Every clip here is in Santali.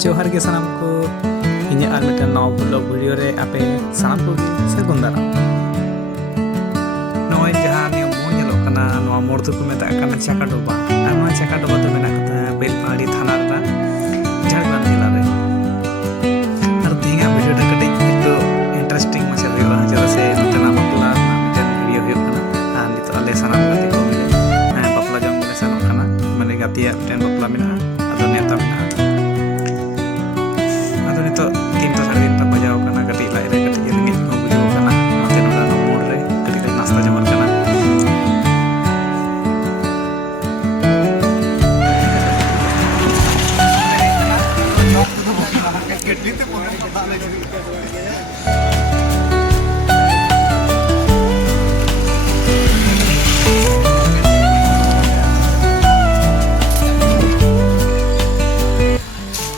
जोहार के सानाम को इन आर मिटन नव ब्लॉग वीडियो रे आपे सानाम को सागुन दाराम नय जहां ने मोन नेलो कना नवा मोड़ तो को मेता कना चाका डोबा आर नवा चाका डोबा तो मेना कथा बेलपाहाड़ी थाना रा झारखंड जिला रे आर तेगा वीडियो टा कटे तो इंटरेस्टिंग मसे हुआ जरा से नतना बपला मिटन वीडियो हुआ कना आर नित आले सानाम गति को मिले बपला जम मिले सानाम कना माने गतिया मिटन बपला मिना आदो नेता मिना तो 3-3:30 बजाव करना कटी लाई रे कटी रेंगे को बुझो करना माते नोडा नो मोड़ रे कटी ले नाश्ता जमर करना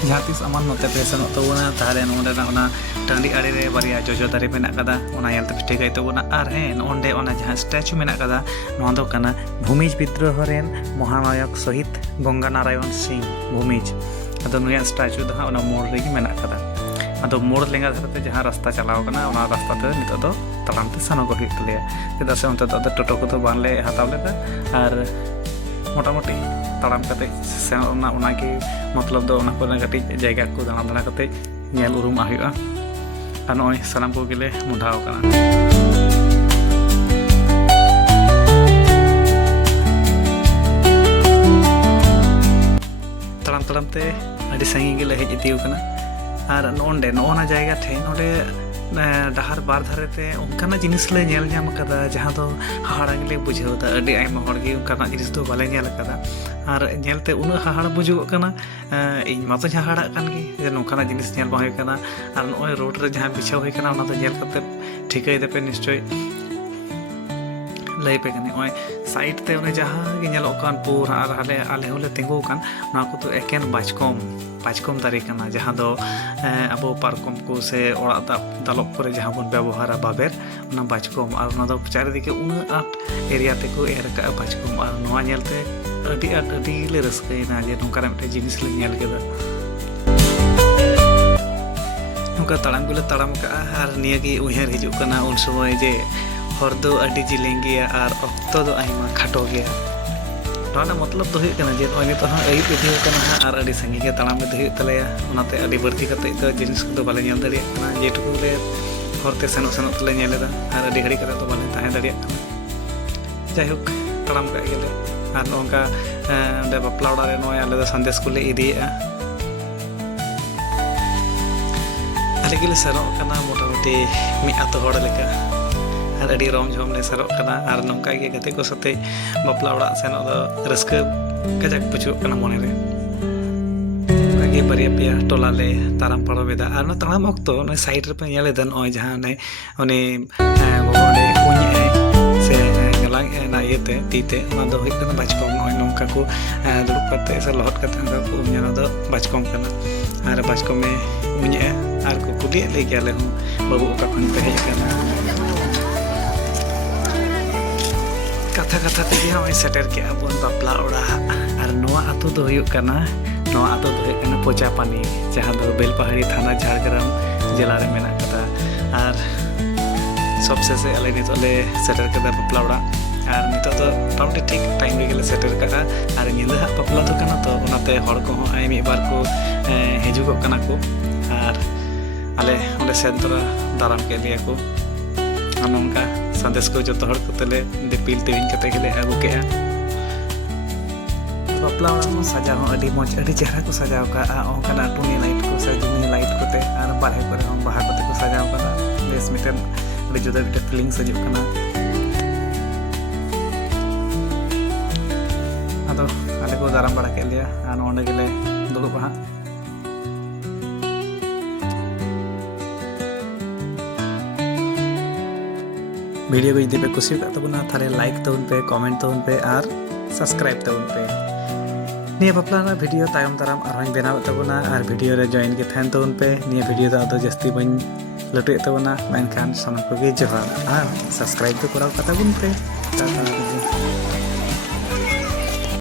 जहातीस अमान नोते पेसन तबना तारे नोंडे ना टांडी आड़े रे बारिया जोजो दारे मेना कदा ओना यालते ठिकाई तबना आर हे नोंडे ओना जहां स्टैचू मेना कदा नोआ दो कना भूमिज विद्रोह रेन महानायक शहीद गंगा नारायण सिंह भूमिज अदो नुया स्टैचू दहा ओना मोड़ रेगी मेना कदा अदो मोड़ लेंगा धरते जहां रास्ता चलाव कना ओना रास्ता ते नितो दो तड़ामते सनो को हित ले चेदा से उनते दो टोटो को तो बानले हताव लेदा आर मोटामोटी ताड़ाम कते ओना के मतलब दो ओना कोना कटी जायगा को दाना दाना कते नेल उरुम आहुआ आ नय सानाम को गेले मुंडाव कना ताड़ाम ताड़ाम ते अडी संगी गेले हेज इतिउ कना आर नोंडे नोना जायगा ठे नोंडे डहार बार धारेते उनकाना जिनिस ले नेल जाम कदा जहां दो हाहाड़ा गेले बुझावदा अडी आयमा हड़गे उनकाना जिनिस दो बाले नेल कदा आर नेलते उना हाहाड़ा बुझुग कना इन मातो हाहाड़ा कान गे जे नोंकाना जिनिस नेल बा होय कना आर नोय रोड रे जहां बिछाव होय कना ओना दो नेल कते ठिकाई देपे निश्चय लय पे कने ओय साइड ते ओने जहां गे नेलो कान पूरा आर आले होले तिंगु कान ना को तो एकेन बाचकम दारे कना जहां दो अब पारकम को से ओड़ा दालक करे जहां बन व्यवहारा बाबेर ओना बाचकम आर ओना दो चार दिके उना आट एरिया ते को एर का बाचकम आर नोआ नेलते अडी ले रस्कैना जे नोंकाना मिटे जिनिस ले नेल केदा नोंका ताड़ाम गुले ताड़ाम का आर निया गे उहर हिजुक कना उन समय जे हर दो अडी जिलेंगिया आर अक्तो दो आइमा खाटो गया राना मतलब तो हुई कना जे ओने तो अयुब इदियो कना आर अडी संगी के ताड़ाम में हुई तलेया ओनाते अडी बर्ती कते तो जिनिस को बाले नेल दरिया कना जेटुकु ले हरते सेनो तले नेलेदा आर अडी घड़ी कते तो बाले ताहे दरिया कना जायहुक ताड़ाम का गेले आर नोंका दे बापला ओड़ा रे नोय आले संदेश को ले इदिया आले गेले सेनो कना मोटामुटी मी आतो होड़ लेका आर अडी रमझम ले सेरो कना आर नोंका गे गते को सते बापला ओड़ा सेनो दो रस्क कजक बुझु कना मोने रे आगे बरिया पिया टोला ले ताराम पड़ो बेदा आर न ताराम अक्तो न साइड रे पे नेले दन ओय जहां ने ओने गोगोडे कुनी से गलांग ना येते तीते ना दो होय कना बाचकम नोय नोंका को दुड़ुब कते से लहट कते को उन्या दो बाचकम कना आर बाचकम में उन्या आर को कुली ले गेले बाबू का खन पे हेज कना कथा कथा ते हमें सेटर के अपन बापला ओड़ा आर नोआ आतो दो हुयुक कना नोआ आतो दो हुयुक कना पोचापानी जहां दो बेलपाहाड़ी थाना झारग्राम जिला रे मेना कदा आर सबसे से अले नितो ले सेटर कदा बापला ओड़ा आर नितो तो टाउन ठीक टाइम रे गेले सेटर कदा आर निंदा हा बापला तो कना तो ओनाते हड़ को आय मी बार को हिजुक कना को आर आले ओले सेंतरा दाराम के लिया को नोंका संदेश को जो हड़ को तले दिपिल तेविन कते गेले आगु के बापला ओड़ा सजा हो अडी मज अडी चेहरा को सजाव का ओकना टुनी लाइट को सजुनी लाइट कोते आर बाहे करे हम बाहा कोते को सजाव का बेस मिटन अडी जुदा बिटे फीलिंग सजुक कना आदो आले को दाराम बड़ा के लिया आन ओंडे गेले दुलुब हा वीडियो को यदि पे कुछ तबना थाले लाइक तबन पे कमेंट तबन पे और सब्सक्राइब तबन पे निया बापला वीडियो तायम ताराम आरहन बनाव तबना और वीडियो रे जॉइन के थान तबन पे निया वीडियो दा तो जस्ती बन लटुए तबना मेनखान सामान को जोहार और सब्सक्राइब तो कराव कता बन पे